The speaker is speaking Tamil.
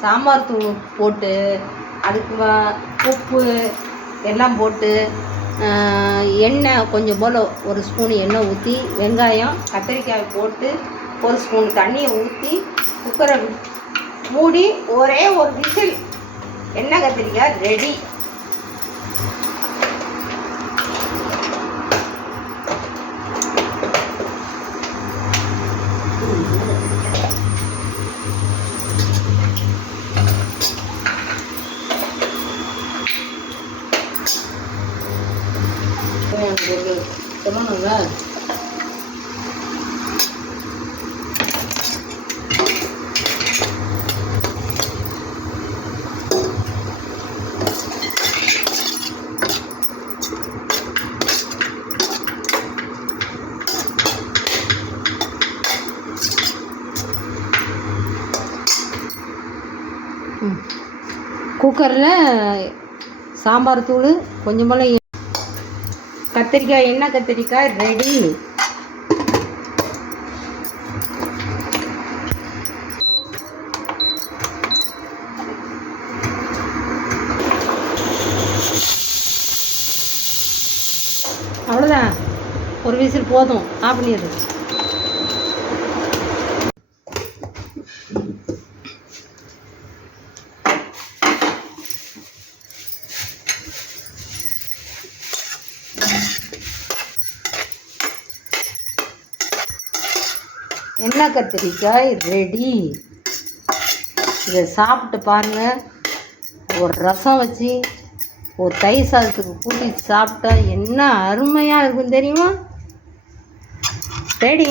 சாம்பார் தூள் போட்டு அதுக்கு உப்பு எல்லாம் போட்டு எண்ணெய் கொஞ்சம் போல் ஒரு ஸ்பூன் எண்ணெய் ஊற்றி வெங்காயம் கத்திரிக்காய் போட்டு ஒரு ஸ்பூன் தண்ணியை ஊற்றி குக்கரை மூடி ஒரே ஒரு விசில் எண்ணெய் கத்திரிக்காய் ரெடி. சொல்லணும்ல குக்கரில் சாம்பார் தூள் கொஞ்சம் போல் கத்திரிக்காய் எண்ணெய் கத்திரிக்காய் ரெடி. அவ்வளோதான், ஒரு விசில் போதும், ஆஃப் பண்ணிடு. எண்ணெய் கத்திரிக்காய் ரெடி. இதை சாப்பிட்டு பாருங்கள். ஒரு ரசம் வச்சு ஒரு தயிர் சாதத்துக்கு கூட்டி சாப்பிட்டா என்ன அருமையாக இருக்கும் தெரியுமா? ரெடி.